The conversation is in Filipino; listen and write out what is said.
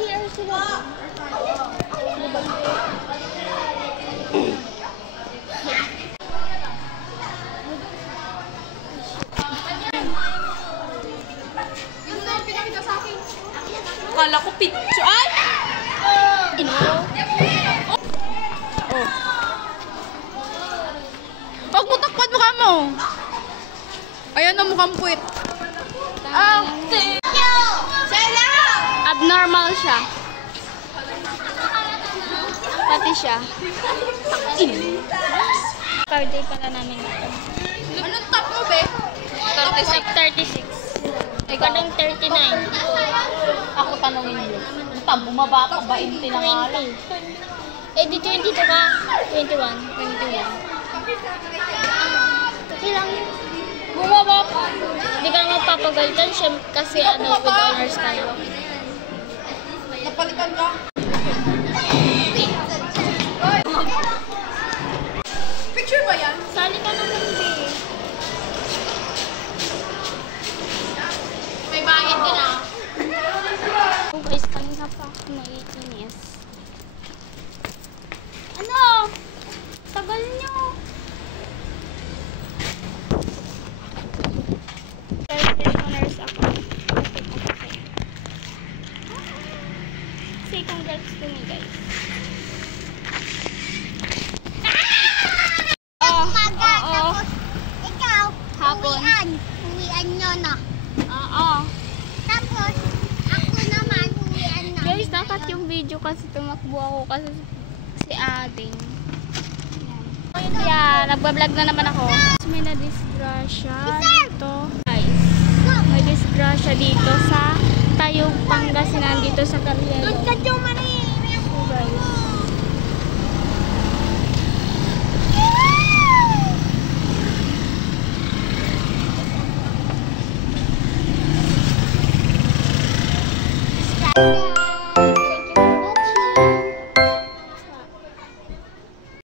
CR sila. Yung na pinakita sa akin. Akala ko picture. Ay! Ino. Oh. Pag mutakpan mukha mo. Ayan ang mukhang puwit. Ah, abnormal siya. Pati siya. Birthday pala namin ito. Anong top mo, be? 36. Ikaw ng 39. Ako tanongin mo. Ang top, bumaba ka ba? 20 na nga lang. 20. Eh, di 22 ka. 21. Okay lang yun. Bumaba ka. Hindi ka naman papagalitan siya kasi ano, with honors ka na. Napalitan ka. Picture ba yan? Sali ka naman, be. May bayad din ah. Oh guys, kanina pa ako naiinis. Ano? Tagal nyo. First honors ako. Say congrats to me, guys. Oo. Ikaw, Hapon. uwian nyo na. Oo. Tapos, ako naman, uwian na. Guys, dapat yung video kasi tumakbo ako kasi si Ading. Yeah, nagbablog na naman ako. May na-disgrasya dito. Guys, may disgrasya dito sa Tayog, Pangasinan, dito sa Carriero. So guys, Yeah.